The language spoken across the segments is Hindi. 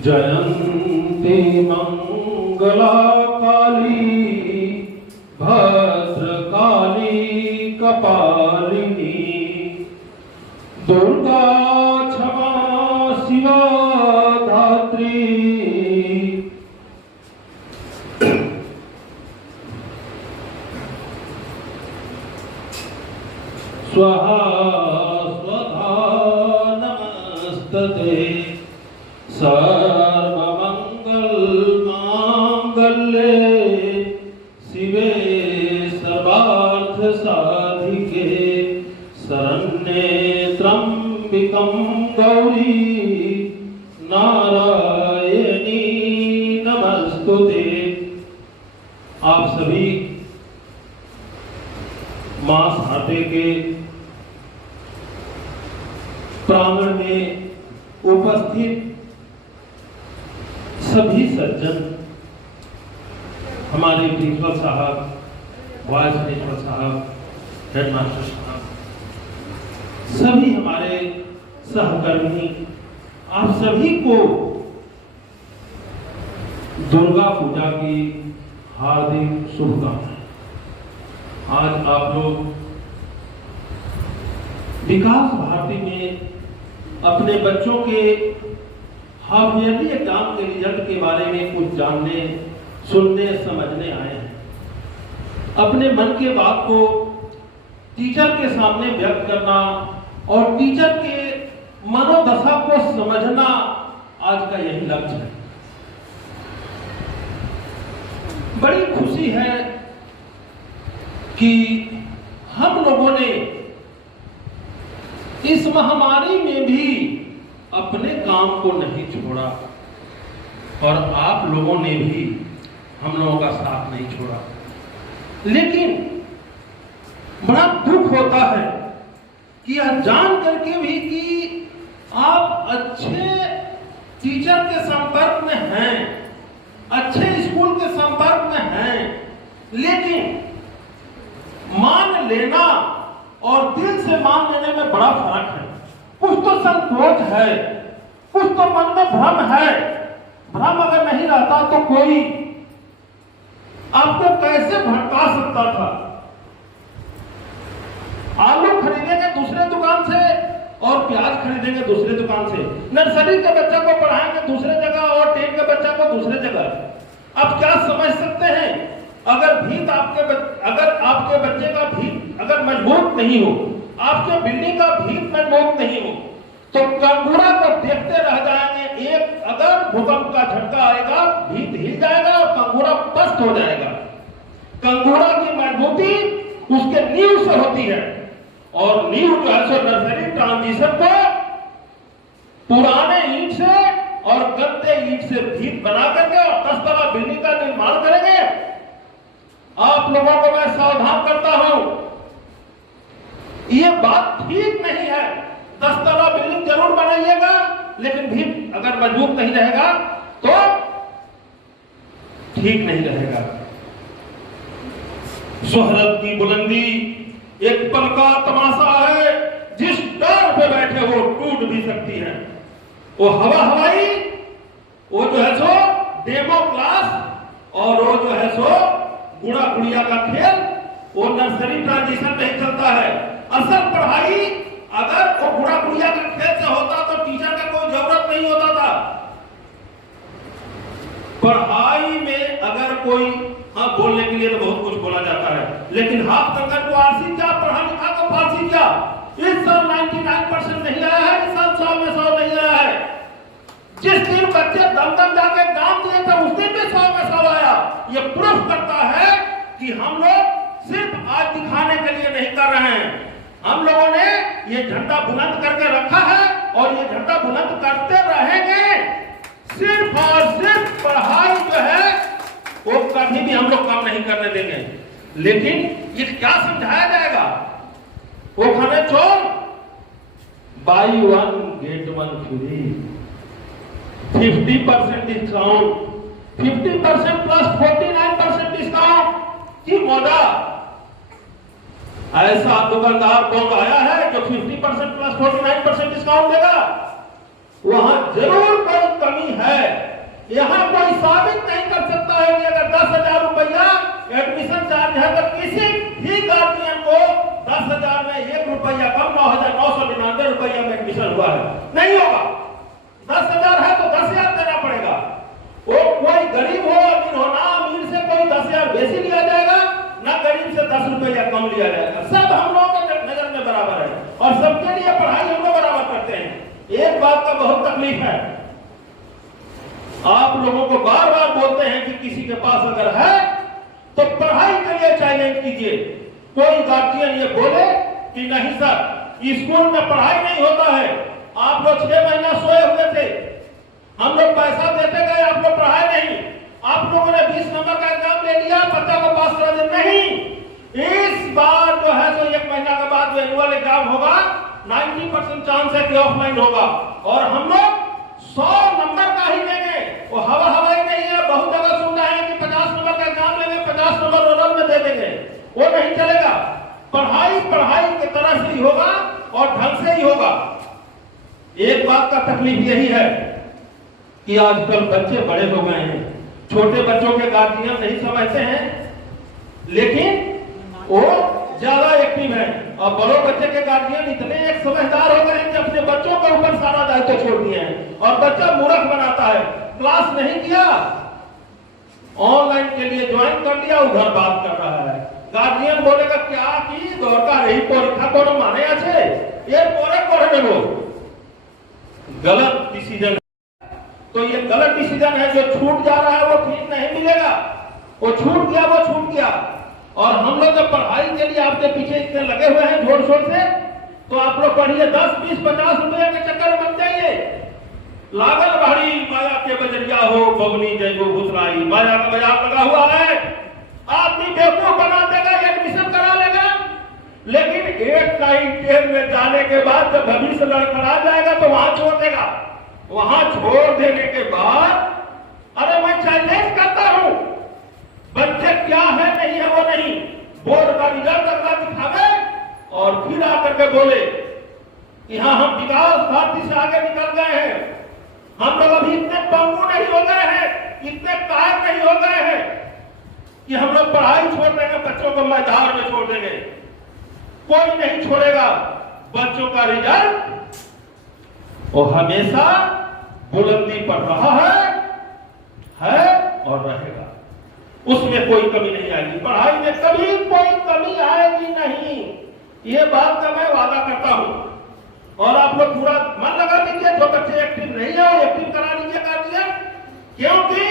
जयन्ती मंगला काली भद्रकाली कपालिनी दुर्गा क्षमा शिवा धात्री स्वाहा स्वधा नमस्तते सर्वमंगल मांगल्ये शिवे सर्वार्थ साधिके शरण्ये त्र्यंबिकं गौरी नारायणी नमस्तुते। आप सभी मां साटे के प्रांगण में उपस्थित सभी सज्जन, हमारे प्रिंसिपल साहब, वाइस प्रिंसिपल साहब, हेडमास्टर साहब, सभी हमारे सहकर्मी, आप सभी को दुर्गा पूजा की हार्दिक शुभकामनाएं। आज आप लोग विकास भारती में अपने बच्चों के हाफ ईयरली एग्जाम के रिजल्ट के बारे में कुछ जानने, सुनने, समझने आए हैं। अपने मन के बात को टीचर के सामने व्यक्त करना और टीचर के मनोदशा को समझना आज का यही लक्ष्य है। बड़ी खुशी है कि हम लोगों ने इस महामारी में भी अपने काम को नहीं छोड़ा और आप लोगों ने भी हम लोगों का साथ नहीं छोड़ा। लेकिन बड़ा दुख होता है कि यह जान करके भी कि आप अच्छे टीचर के संपर्क में हैं, अच्छे स्कूल के संपर्क में हैं, लेकिन मान लेना और दिल से मान लेने में बड़ा फर्क है। कुछ तो संकोच है, कुछ तो मन में भ्रम है। भ्रम अगर नहीं रहता तो कोई आपको कैसे भटका सकता था? आलू खरीदेंगे दूसरे दुकान से और प्याज खरीदेंगे दूसरे दुकान से, नर्सरी के बच्चे को पढ़ाएंगे दूसरे जगह और 10 के बच्चे को दूसरे जगह। अब क्या समझ सकते हैं? अगर आपके बच्चे का भीत अगर मजबूत नहीं हो, आपके बिल्डिंग का भीत मजबूत नहीं हो, तो कंगूरा को देखते रह जाएंगे। एक अगर भूकंप का झटका आएगा, भीत हिल जाएगा और कंगूरा पस्त हो जाएगा। कंगूरा की मजबूती उसके नींव से होती है और नींव जो है सो नर्सरी ट्रांजिशन को पुराने ईंट से और गंदे ईंट से भीत बना करके और 10 तला बिल्डिंग का निर्माण करेंगे। आप लोगों को मैं सावधान करता हूं, ये बात ठीक नहीं है। 10 तला बिल्डिंग जरूर बनाइएगा, लेकिन भीत अगर मजबूत नहीं रहेगा तो ठीक नहीं रहेगा। शोहरत की बुलंदी एक पल का तमाशा है, जिस डर पे बैठे हो टूट भी सकती है। वो हवाई, वो जो है सो डेमो क्लास और वो जो है सो गुड़ा गुड़िया का खेल, वो नर्सरी ट्रांजिशन में ही चलता है। असल पढ़ाई अगर वो गुड़ा गुड़िया का खेल से होता तो टीचर का कोई जरूरत नहीं होता था। पढ़ाई में अगर कोई बोलने के लिए तो बहुत कुछ बोला जाता है, लेकिन हाफ कंगन को आरसी क्या, पढ़ा लिखा को फारसी क्या। इस साल 99% नहीं आया है, इस साल 100 में 100 नहीं आया है। जिस दिन बच्चे दम जाके काम दिए थे उस दिन भी 100 में 100 आया। ये प्रूफ करता है कि हम लोग सिर्फ आज दिखाने के लिए नहीं कर रहे हैं। हम लोगों ने ये झंडा बुलंद करके रखा है और ये झंडा बुलंद करते रहेंगे। सिर्फ और सिर्फ पढ़ाई जो है वो कभी भी हम लोग काम नहीं करने देंगे। लेकिन ये क्या समझाया जाएगा? वो खाने चोर, buy 1 get 1 free, 50% discount, 50% plus 49% discount. कि मोदा ऐसा दुकानदार बोर्ड आया है जो 50% प्लस 49% डिस्काउंट देगा, वहां जरूर कोई कमी है। यहां कोई साबित नहीं कर सकता है कि अगर 10,000 रुपया एडमिशन चार्ज है तो किसी भी गार्जियन को 10,000 में 1 रुपया कम 9,999 रुपया में एडमिशन हुआ है, नहीं होगा। 10,000 है तो 10,000 देना पड़ेगा। वो कोई गरीब हो अमीर हो, ना अमीर से कोई 10,000 बेसी लिया जाएगा, ना गरीब से 10 रुपया कम लिया जाएगा। सब हम लोगों के नजर में बराबर है और सबके लिए पढ़ाई हम लोग बराबर करते हैं। एक बात का बहुत तकलीफ है, आप लोगों को बार बार बोलते हैं कि किसी के पास अगर है तो पढ़ाई के लिए चैलेंज कीजिए। कोई गार्जियन ये बोले कि नहीं सर स्कूल में पढ़ाई नहीं होता है, आप लोग 6 महीना सोए हुए थे, हम लोग पैसा देते गए, आप लोग पढ़ाए नहीं, आप लोगों ने 20 नंबर का एग्जाम ले लिया, बच्चा को पास करा दे। नहीं, इस बार जो है तो 1 महीना के बाद जो एनुअल एग्जाम होगा 90% चांस है कि ऑफलाइन होगा और हम लोग 100 नंबर का ही लेंगे। वो हवा ही नहीं है। बहुत जगह सुन रहे हैं कि 50 नंबर का एग्जाम लेंगे, 50 नंबर ओरल में दे देंगे, वो नहीं चलेगा। पढ़ाई की तरह से ही होगा और ढंग से ही होगा। एक बात का तकलीफ यही है कि आजकल बच्चे बड़े हो गए हैं, छोटे बच्चों के गार्जियन नहीं समझते हैं, लेकिन वो ज्यादा एक्टिव है और बड़ों बच्चे के गार्जियन इतने एक समझदार हो गए हैं कि अपने बच्चों के ऊपर सारा दायित्व छोड़ दिए हैं और बच्चा मूर्ख बनाता है। क्लास नहीं किया, ऑनलाइन के लिए ज्वाइन कर दिया, उधर बात कर रहा है। गार्जियन बोलेगा क्या की दरकार रही परीक्षा को माने আছে ये पढ़े नेबो, गलत डिसीजन। तो ये गलत डिसीजन है, जो छूट जा रहा है वो ठीक नहीं मिलेगा। वो छूट गया। और हम लोग जब पढ़ाई के लिए आपके पीछे इतने लगे हुए हैं जोर शोर से, तो आप लोग पढ़िए। 10, 20, 50 रुपए के चक्कर में मत जाइए। लागल भारी माया के बजरिया हो बबनी जैगो भुतराई, माया का बाजार लगा हुआ है। आदमी बेवकूफ बना देगा, एडमिशन करा लेगा, लेकिन एक टाइम में जाने के बाद जब भविष्य लड़खड़ा जाएगा तो वहां छोड़ देगा। वहां छोड़ देने के बाद अरे मैं चैलेंज करता हूं, बच्चे क्या है नहीं है वो नहीं, बोर्ड का रिजल्ट अगला दिखावे और फिर आकर के बोले कि हाँ हम विकास भारती से आगे निकल गए हैं, हम लोग अभी इतने पंगु नहीं हो गए हैं, इतने कायर नहीं हो गए हैं कि हम लोग पढ़ाई छोड़ देंगे, बच्चों को मैदान में छोड़ देंगे। कोई नहीं छोड़ेगा। बच्चों का रिजल्ट वो हमेशा बुलंदी पर रहा है और रहेगा, उसमें कोई कमी नहीं आएगी। पढ़ाई में कभी कोई कमी आएगी नहीं, ये बात का मैं वादा करता हूं। और आप लोग पूरा मन लगा दीजिए, जो बच्चे एक्टिव नहीं है वो एक्टिव करा लीजिए गार्जियन, क्योंकि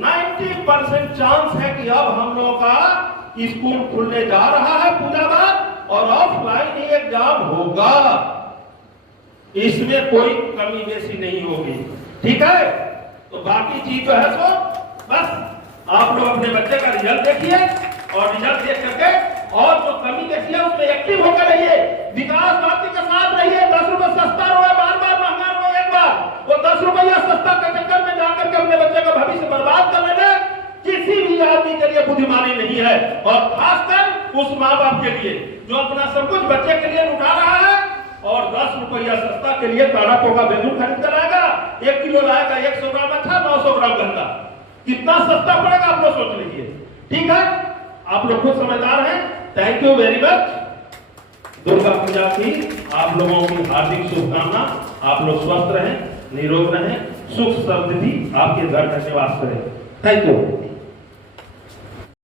90% चांस है कि अब हम लोगों का स्कूल खुलने जा रहा है पूजा बाद और ऑफलाइन ही एग्जाम होगा। इसमें कोई कमी बेसी नहीं होगी, ठीक है। तो बाकी चीज जो है सो बस आप लोग अपने बच्चे का रिजल्ट देखिए और रिजल्ट देख करके और जो कमी देखिए उसमें एक्टिव होकर रहिए, विकास भारती के साथ रहिए। 10 रुपए सस्ता रोए, बार महंगा रोए, एक बार वो 10 रुपया सस्ता के चक्कर में जाकर के अपने बच्चे का भविष्य बर्बाद कर लेना किसी भी आदमी के लिए बुद्धिमानी नहीं है, और खासकर उस माँ बाप के लिए जो अपना सब कुछ बच्चे के लिए उठा रहा है और 10 रुपया सस्ता के लिए ताड़ा पोगा बेदूर खरीद कर लाएगा। 1 किलो लाएगा, 100 ग्राम अच्छा, 900 ग्राम गंदा, कितना सस्ता पड़ेगा आप लोग सोच लीजिए, ठीक है। आप लोग खुद समझदार हैं। Thank you very much. Durga Puja की आप लोगों की हार्दिक शुभकामना। आप लोग स्वस्थ रहें, निरोग रहें, सुख समृद्धि आपके घर में निवास करें। Thank you.